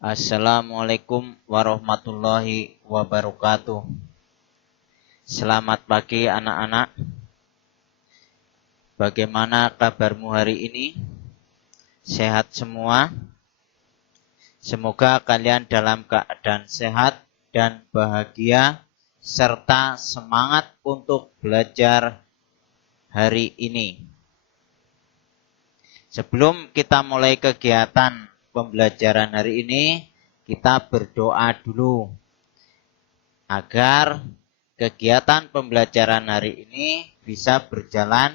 Assalamualaikum warahmatullahi wabarakatuh. Selamat pagi anak-anak. Bagaimana kabarmu hari ini? Sehat semua? Semoga kalian dalam keadaan sehat dan bahagia serta semangat untuk belajar hari ini. Sebelum kita mulai kegiatan pembelajaran hari ini, kita berdoa dulu agar kegiatan pembelajaran hari ini bisa berjalan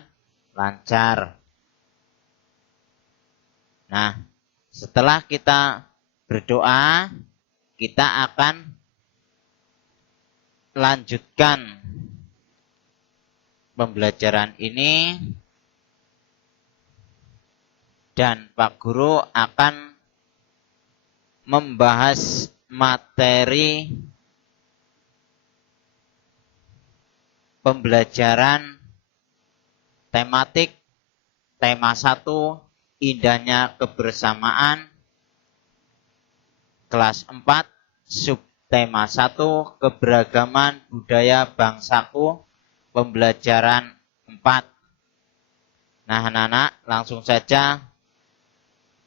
lancar. Nah, setelah kita berdoa, kita akan lanjutkan pembelajaran ini dan Pak Guru akan membahas materi pembelajaran tematik tema 1 indahnya kebersamaan kelas 4 subtema 1 keberagaman budaya bangsaku pembelajaran 4. Nah, anak-anak langsung saja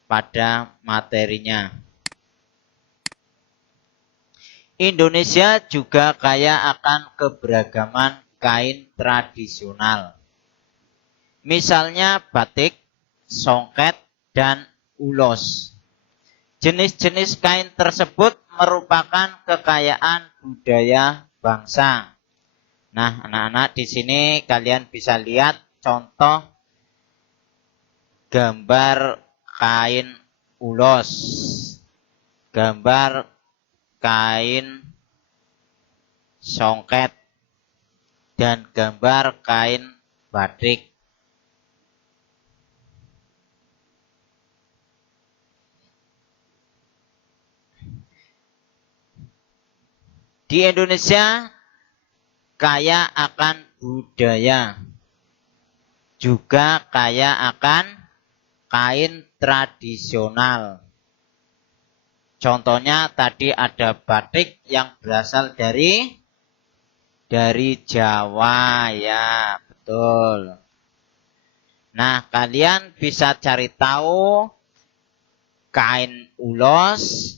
pada materinya. Indonesia juga kaya akan keberagaman kain tradisional. Misalnya batik, songket, dan ulos. Jenis-jenis kain tersebut merupakan kekayaan budaya bangsa. Nah, anak-anak di sini kalian bisa lihat contoh gambar kain ulos, gambar kain songket, dan gambar kain batik. Di Indonesia kaya akan budaya, juga kaya akan kain tradisional. Contohnya tadi ada batik yang berasal dari Jawa, ya betul. Nah, kalian bisa cari tahu kain ulos,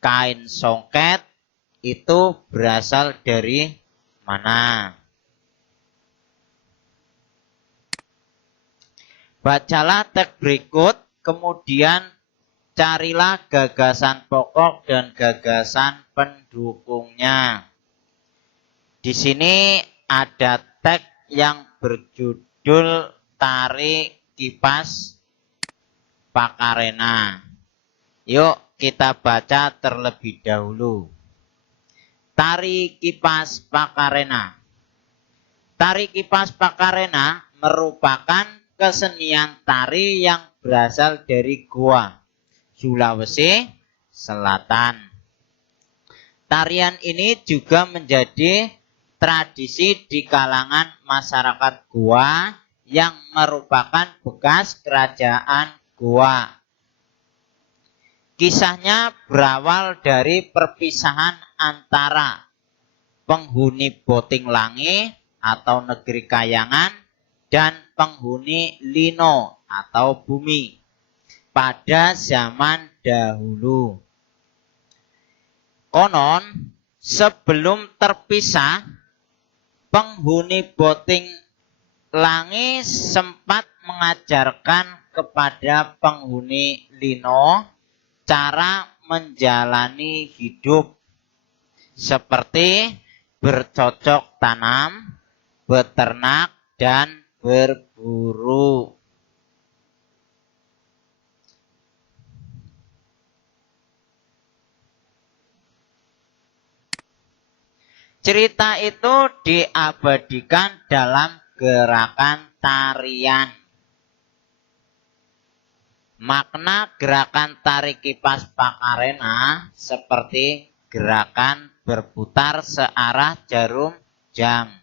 kain songket itu berasal dari mana. Bacalah teks berikut, kemudian carilah gagasan pokok dan gagasan pendukungnya. Di sini ada teks yang berjudul Tari Kipas Pakarena. Yuk kita baca terlebih dahulu. Tari Kipas Pakarena. Tari Kipas Pakarena merupakan kesenian tari yang berasal dari Goa, Sulawesi Selatan. Tarian ini juga menjadi tradisi di kalangan masyarakat Goa yang merupakan bekas kerajaan Goa. Kisahnya berawal dari perpisahan antara penghuni Boting Langi atau negeri Kayangan dan penghuni Lino atau bumi pada zaman dahulu. Konon, sebelum terpisah, penghuni Boting Langi sempat mengajarkan kepada penghuni Lino cara menjalani hidup seperti bercocok tanam, beternak, dan berburu. Cerita itu diabadikan dalam gerakan tarian. Makna gerakan tari kipas Pakarena seperti gerakan berputar searah jarum jam,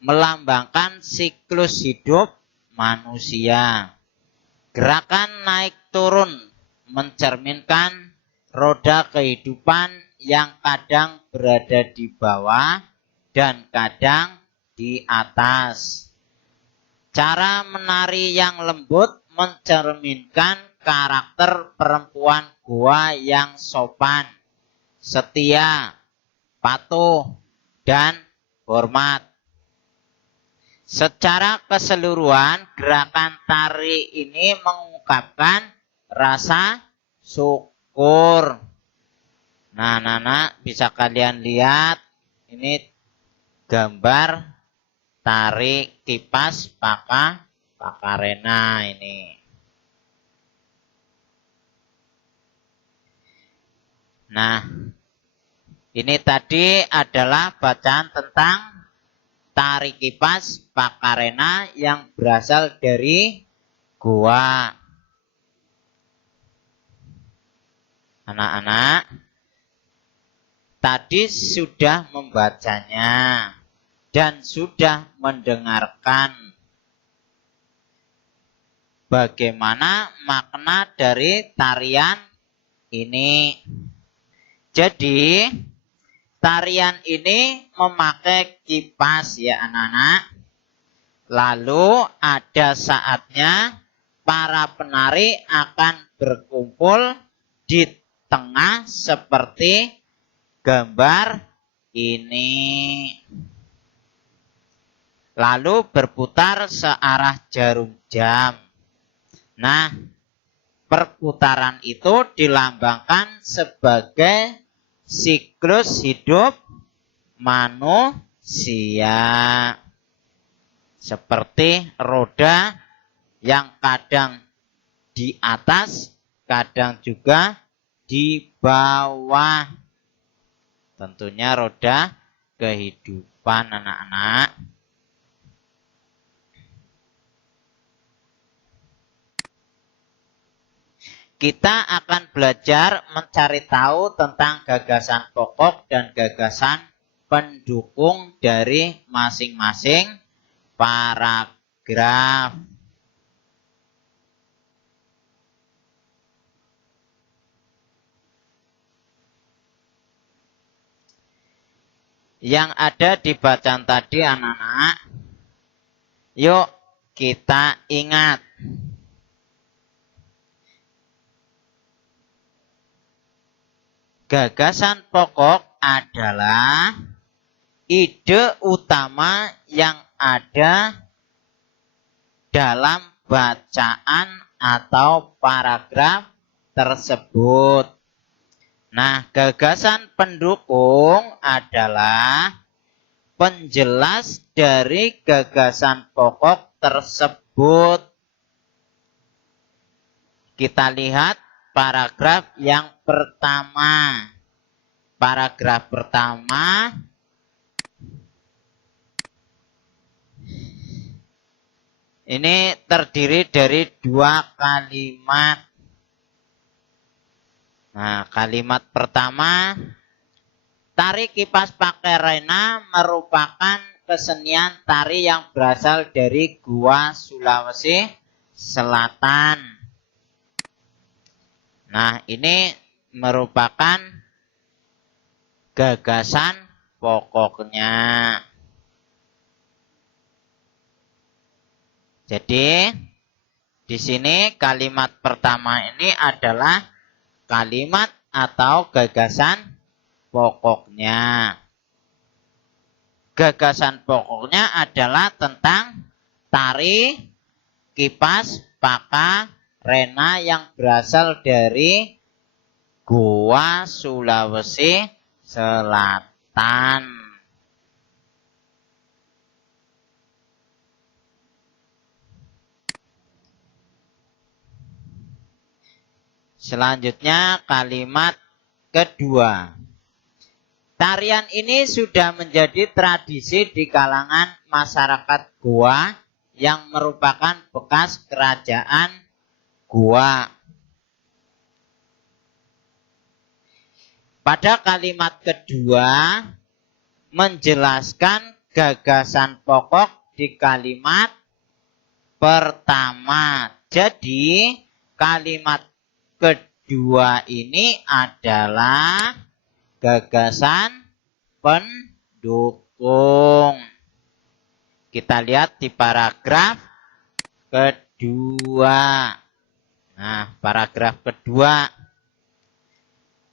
melambangkan siklus hidup manusia. Gerakan naik turun mencerminkan roda kehidupan yang kadang berada di bawah dan kadang di atas. Cara menari yang lembut mencerminkan karakter perempuan goa yang sopan, setia, patuh, dan hormat. Secara keseluruhan, gerakan tari ini mengungkapkan rasa syukur. Nah, anak-anak bisa kalian lihat ini gambar tari kipas Pakarena ini. Nah, ini tadi adalah bacaan tentang tari kipas Pakarena yang berasal dari Goa. Anak-anak, tadi sudah membacanya dan sudah mendengarkan bagaimana makna dari tarian ini. Jadi, tarian ini memakai kipas ya anak-anak. Lalu ada saatnya para penari akan berkumpul di tengah seperti gambar ini. Lalu berputar searah jarum jam. Nah, perputaran itu dilambangkan sebagai siklus hidup manusia. Seperti roda yang kadang di atas, kadang juga di bawah. Tentunya roda kehidupan anak-anak. Kita akan belajar mencari tahu tentang gagasan pokok dan gagasan pendukung dari masing-masing paragraf. Yang ada di bacaan tadi anak-anak, yuk kita ingat. Gagasan pokok adalah ide utama yang ada dalam bacaan atau paragraf tersebut. Nah, gagasan pendukung adalah penjelas dari gagasan pokok tersebut. Kita lihat paragraf yang pertama. Paragraf pertama ini terdiri dari 2 kalimat. Nah, kalimat pertama, tari kipas Pakarena merupakan kesenian tari yang berasal dari Goa, Sulawesi Selatan. Nah, ini merupakan gagasan pokoknya. Jadi, di sini kalimat pertama ini adalah kalimat atau gagasan pokoknya. Gagasan pokoknya adalah tentang tari kipas Pakarena yang berasal dari Goa, Sulawesi Selatan. Selanjutnya kalimat kedua. Tarian ini sudah menjadi tradisi di kalangan masyarakat Goa yang merupakan bekas kerajaan Goa. Pada kalimat kedua menjelaskan gagasan pokok di kalimat pertama. Jadi kalimat kedua kedua ini adalah gagasan pendukung. Kita lihat di paragraf kedua. Nah, paragraf kedua.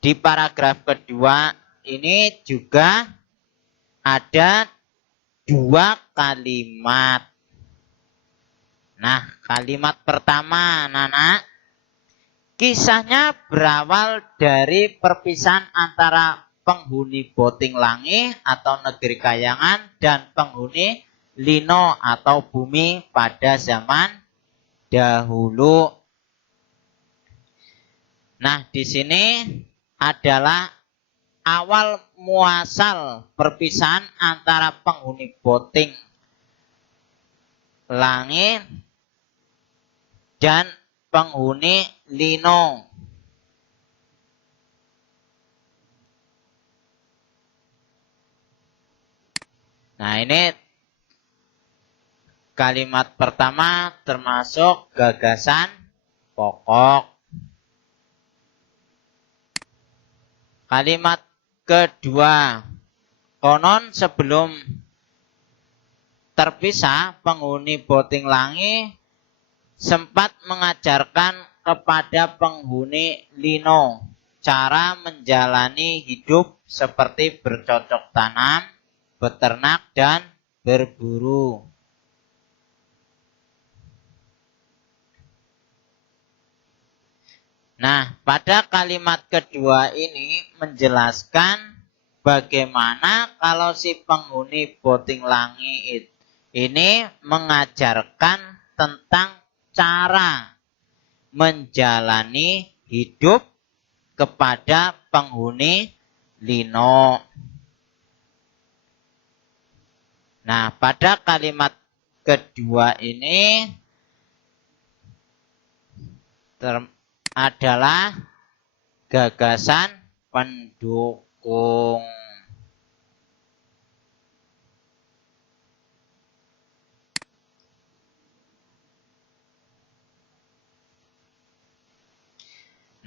Di paragraf kedua ini juga ada dua kalimat. Nah, kalimat pertama, Nana, kisahnya berawal dari perpisahan antara penghuni Boting Langi atau negeri kayangan dan penghuni Lino atau bumi pada zaman dahulu. Nah, di sini adalah awal muasal perpisahan antara penghuni Boting Langi dan penghuni Lino. Nah, ini kalimat pertama termasuk gagasan pokok. Kalimat kedua, konon sebelum terpisah, penghuni Boting Langi sempat mengajarkan kepada penghuni Lino cara menjalani hidup seperti bercocok tanam, beternak, dan berburu. Nah, pada kalimat kedua ini menjelaskan bagaimana kalau si penghuni Boting Langi ini mengajarkan tentang cara menjalani hidup kepada penghuni Lino. Nah, pada kalimat kedua ini adalah gagasan pendukung.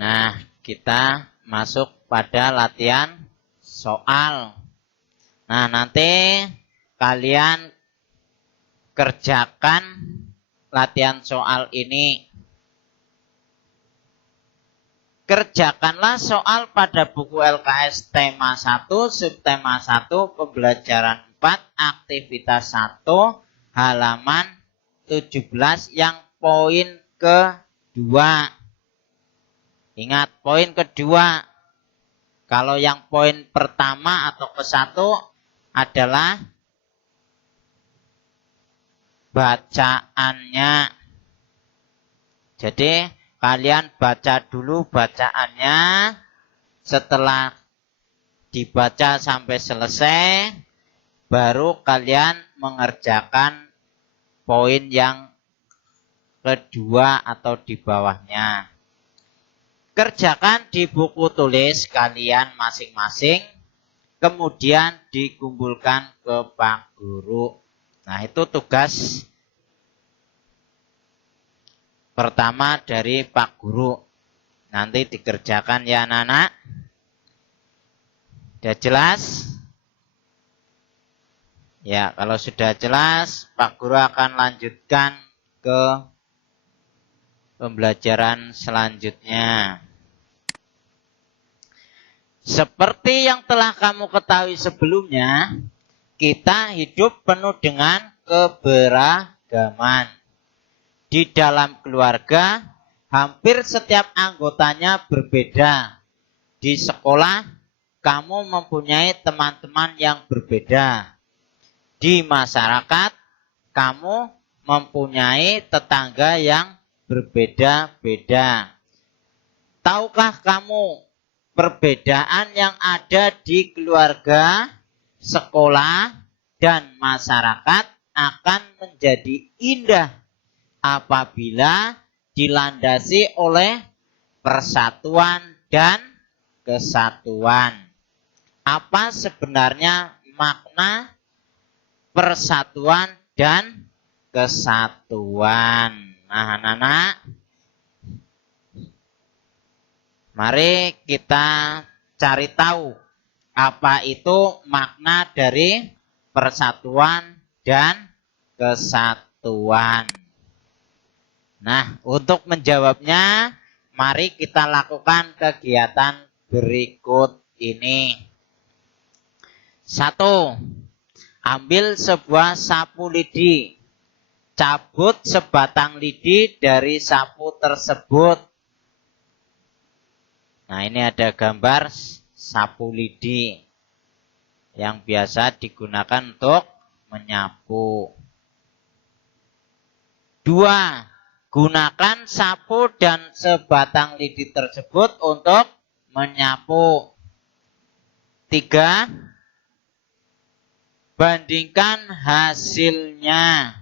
Nah, kita masuk pada latihan soal. Nah, nanti kalian kerjakan latihan soal ini. Kerjakanlah soal pada buku LKS tema 1, subtema 1, pembelajaran 4, aktivitas 1, halaman 17 yang poin kedua. Ingat, poin kedua. Kalau yang poin pertama atau ke-1 adalah bacaannya. Jadi, kalian baca dulu bacaannya. Setelah dibaca sampai selesai, baru kalian mengerjakan poin yang kedua atau di bawahnya. Kerjakan di buku tulis kalian masing-masing, kemudian dikumpulkan ke Pak Guru. Nah, itu tugas pertama dari Pak Guru. Nanti dikerjakan ya anak-anak. Sudah jelas? Ya, kalau sudah jelas, Pak Guru akan lanjutkan ke pembelajaran selanjutnya. Seperti yang telah kamu ketahui sebelumnya, kita hidup penuh dengan keberagaman. Di dalam keluarga, hampir setiap anggotanya berbeda. Di sekolah, kamu mempunyai teman-teman yang berbeda. Di masyarakat, kamu mempunyai tetangga yang berbeda-beda. Tahukah kamu perbedaan yang ada di keluarga, sekolah, dan masyarakat akan menjadi indah apabila dilandasi oleh persatuan dan kesatuan. Apa sebenarnya makna persatuan dan kesatuan? Nah, anak-anak, Mari kita cari tahu apa itu makna dari persatuan dan kesatuan. Nah, untuk menjawabnya, mari kita lakukan kegiatan berikut ini. 1. Ambil sebuah sapu lidi. Cabut sebatang lidi dari sapu tersebut. Nah, ini ada gambar sapu lidi yang biasa digunakan untuk menyapu. 2. Gunakan sapu dan sebatang lidi tersebut untuk menyapu. 3. Bandingkan hasilnya.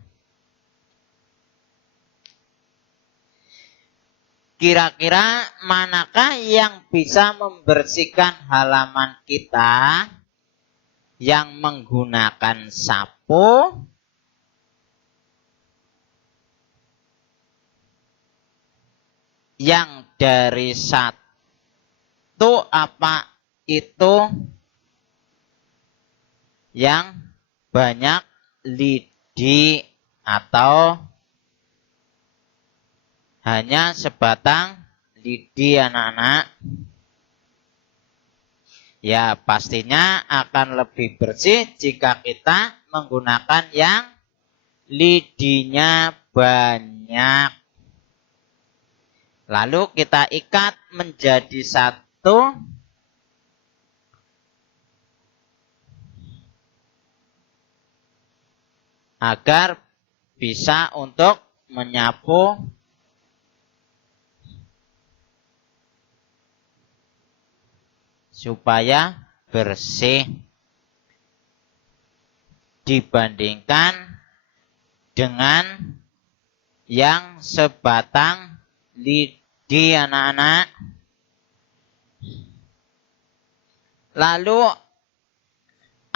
Kira-kira manakah yang bisa membersihkan halaman kita yang menggunakan sapu? Yang dari satu apa itu yang banyak lidi atau hanya sebatang lidi anak-anak? Ya, pastinya akan lebih bersih jika kita menggunakan yang lidinya banyak. Lalu kita ikat menjadi satu. Agar bisa untuk menyapu supaya bersih dibandingkan dengan yang sebatang lidi anak-anak. Lalu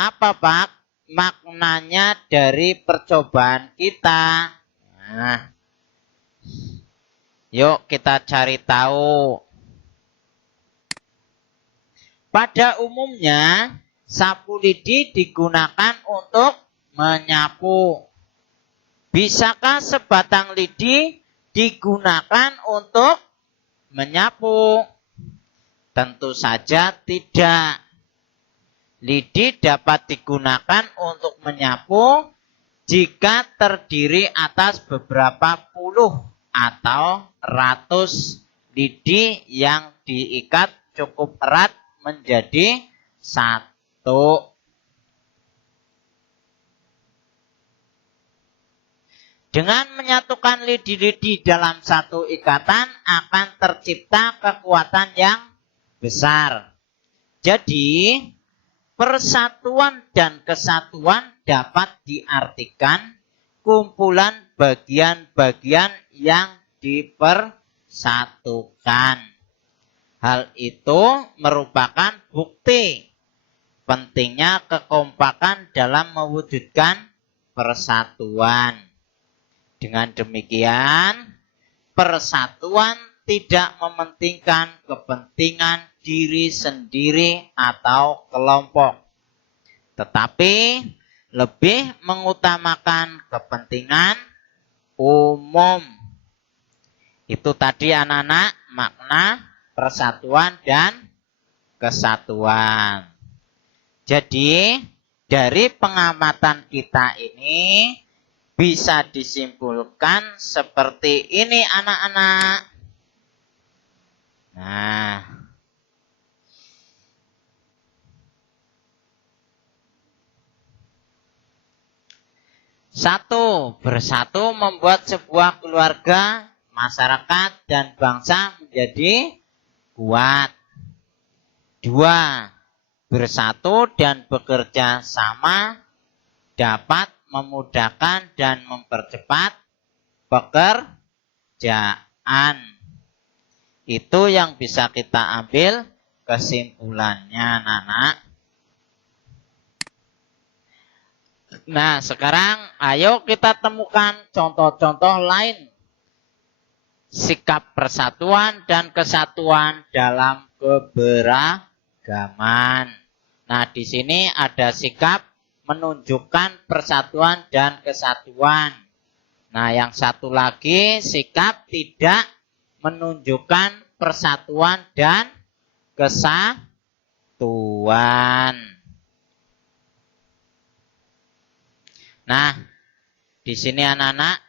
apa Pak maknanya dari percobaan kita? Nah, yuk kita cari tahu. Pada umumnya, sapu lidi digunakan untuk menyapu. Bisakah sebatang lidi digunakan untuk menyapu? Tentu saja tidak. Lidi dapat digunakan untuk menyapu jika terdiri atas beberapa puluh atau ratus lidi yang diikat cukup erat menjadi satu. Dengan menyatukan lidi-lidi dalam satu ikatan akan tercipta kekuatan yang besar. Jadi, persatuan dan kesatuan dapat diartikan kumpulan bagian-bagian yang dipersatukan. Hal itu merupakan bukti pentingnya kekompakan dalam mewujudkan persatuan. Dengan demikian, persatuan tidak mementingkan kepentingan diri sendiri atau kelompok, tetapi lebih mengutamakan kepentingan umum. Itu tadi anak-anak makna persatuan dan kesatuan. Jadi dari pengamatan kita ini bisa disimpulkan seperti ini anak-anak. Nah, satu, bersatu membuat sebuah keluarga, masyarakat, dan bangsa menjadi kuat. 2. Bersatu dan bekerja sama dapat memudahkan dan mempercepat pekerjaan. Itu yang bisa kita ambil kesimpulannya, anak-anak. Nah, sekarang ayo kita temukan contoh-contoh lain sikap persatuan dan kesatuan dalam keberagaman. Nah, di sini ada sikap menunjukkan persatuan dan kesatuan. Nah, yang satu lagi sikap tidak menunjukkan persatuan dan kesatuan. Nah, di sini anak-anak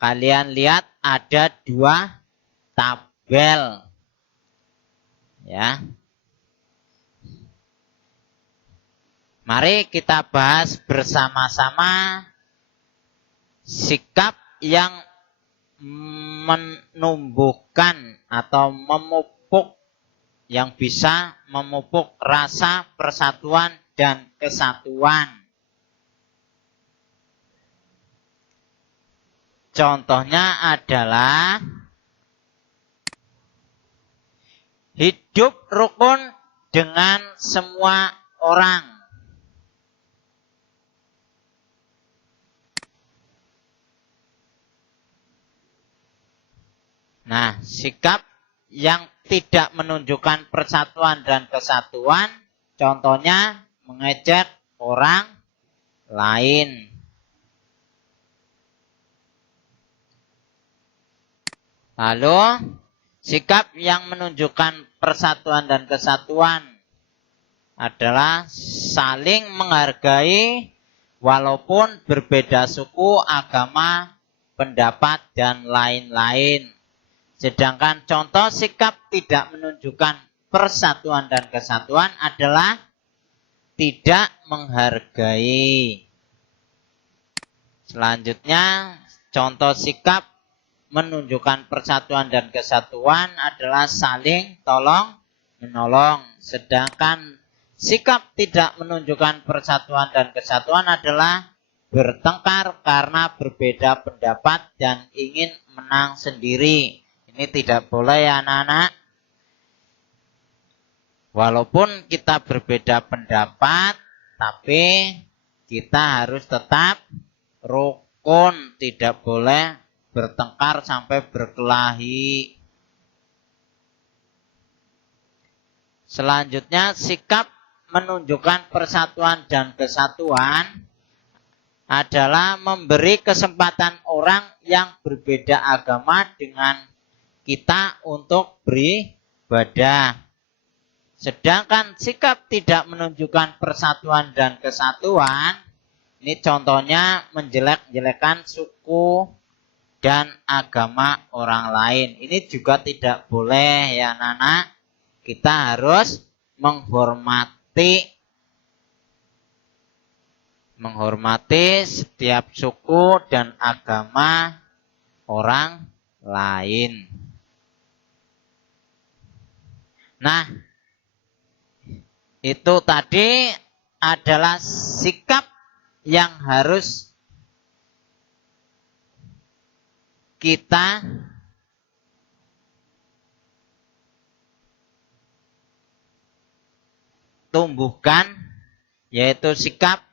kalian lihat ada 2 tabel. Ya. Mari kita bahas bersama-sama sikap yang menumbuhkan atau memupuk, yang bisa memupuk rasa persatuan dan kesatuan. Contohnya adalah hidup rukun dengan semua orang. Nah, sikap yang tidak menunjukkan persatuan dan kesatuan, contohnya mengejek orang lain. Lalu, sikap yang menunjukkan persatuan dan kesatuan adalah saling menghargai walaupun berbeda suku, agama, pendapat, dan lain-lain. Sedangkan contoh sikap tidak menunjukkan persatuan dan kesatuan adalah tidak menghargai. Selanjutnya, contoh sikap menunjukkan persatuan dan kesatuan adalah saling tolong-menolong. Sedangkan sikap tidak menunjukkan persatuan dan kesatuan adalah bertengkar karena berbeda pendapat dan ingin menang sendiri. Ini tidak boleh ya anak-anak. Walaupun kita berbeda pendapat, tapi kita harus tetap rukun. Tidak boleh bertengkar sampai berkelahi. Selanjutnya, sikap menunjukkan persatuan dan kesatuan adalah memberi kesempatan orang yang berbeda agama dengan kita untuk beribadah. Sedangkan sikap tidak menunjukkan persatuan dan kesatuan, ini contohnya menjelek-jelekan suku dan agama orang lain. Ini juga tidak boleh ya anak-anak. Kita harus menghormati setiap suku dan agama orang lain. Nah, itu tadi adalah sikap yang harus kita tumbuhkan, yaitu sikap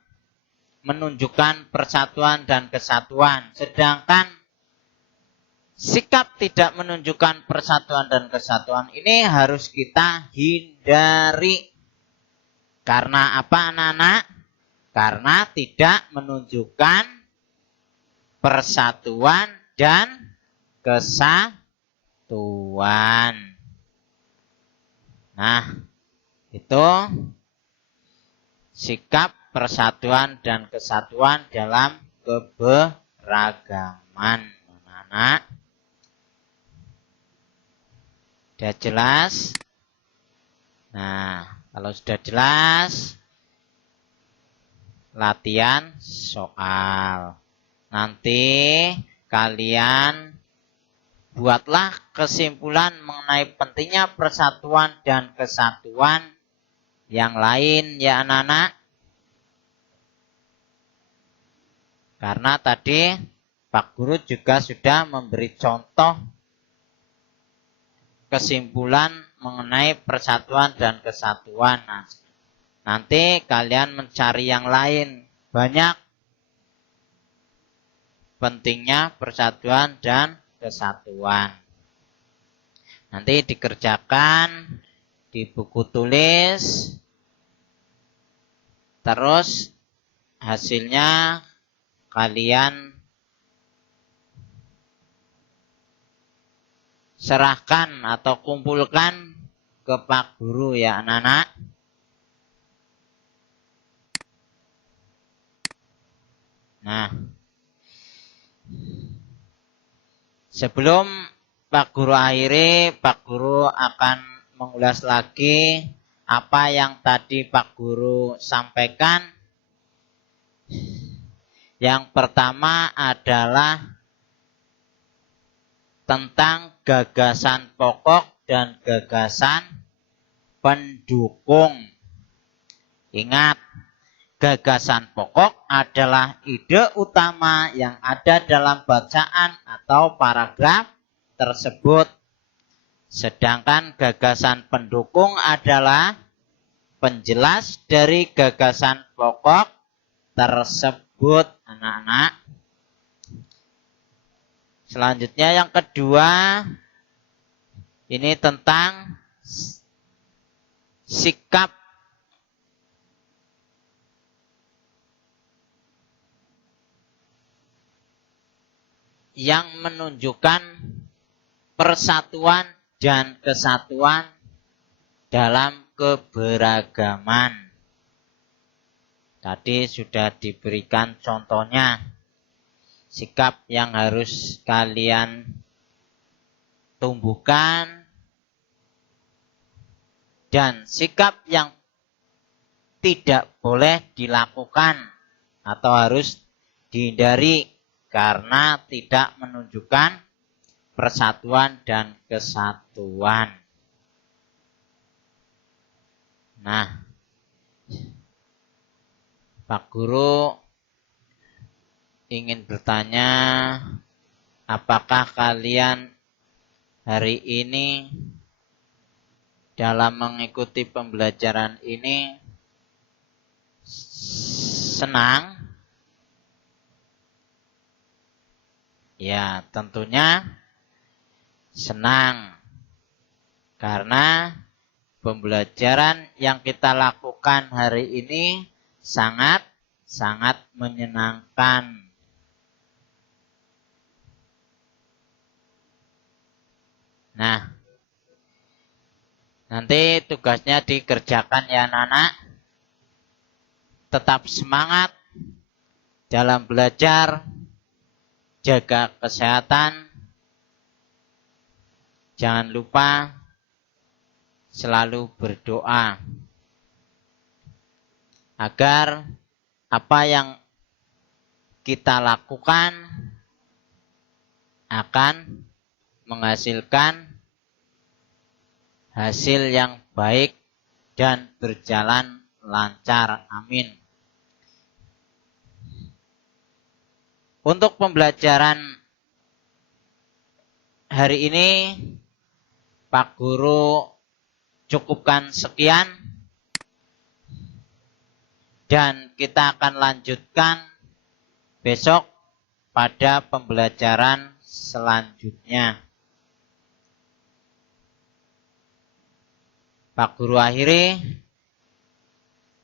menunjukkan persatuan dan kesatuan. Sedangkan sikap tidak menunjukkan persatuan dan kesatuan ini harus kita hindari. Karena apa anak-anak? Karena tidak menunjukkan persatuan dan kesatuan. Nah, itu sikap persatuan dan kesatuan dalam keberagaman. Anak-anak, sudah jelas? Nah, kalau sudah jelas, latihan soal. Nanti kalian buatlah kesimpulan mengenai pentingnya persatuan dan kesatuan yang lain ya anak-anak. Karena tadi Pak Guru juga sudah memberi contoh kesimpulan mengenai persatuan dan kesatuan. Nah, nanti kalian mencari yang lain. Banyak pentingnya persatuan dan kesatuan. Nanti dikerjakan di buku tulis, terus hasilnya kalian serahkan atau kumpulkan ke Pak Guru ya anak-anak. Nah, sebelum Pak Guru akhiri, Pak Guru akan mengulas lagi apa yang tadi Pak Guru sampaikan. Yang pertama adalah tentang gagasan pokok dan gagasan pendukung. Ingat, gagasan pokok adalah ide utama yang ada dalam bacaan atau paragraf tersebut. Sedangkan gagasan pendukung adalah penjelas dari gagasan pokok tersebut, anak-anak. Selanjutnya yang kedua, ini tentang sikap yang menunjukkan persatuan dan kesatuan dalam keberagaman. Tadi sudah diberikan contohnya. Sikap yang harus kalian tumbuhkan dan sikap yang tidak boleh dilakukan atau harus dihindari karena tidak menunjukkan persatuan dan kesatuan. Nah, Pak Guru ingin bertanya, apakah kalian hari ini dalam mengikuti pembelajaran ini senang? Ya, tentunya senang. Karena pembelajaran yang kita lakukan hari ini sangat menyenangkan. Nah, nanti tugasnya dikerjakan ya anak-anak. Tetap semangat dalam belajar. Jaga kesehatan, jangan lupa selalu berdoa agar apa yang kita lakukan akan menghasilkan hasil yang baik dan berjalan lancar. Amin. Untuk pembelajaran hari ini, Pak Guru cukupkan sekian. Dan kita akan lanjutkan besok pada pembelajaran selanjutnya. Pak Guru akhiri.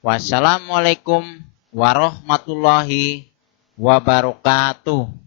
Wassalamualaikum warahmatullahi wabarakatuh.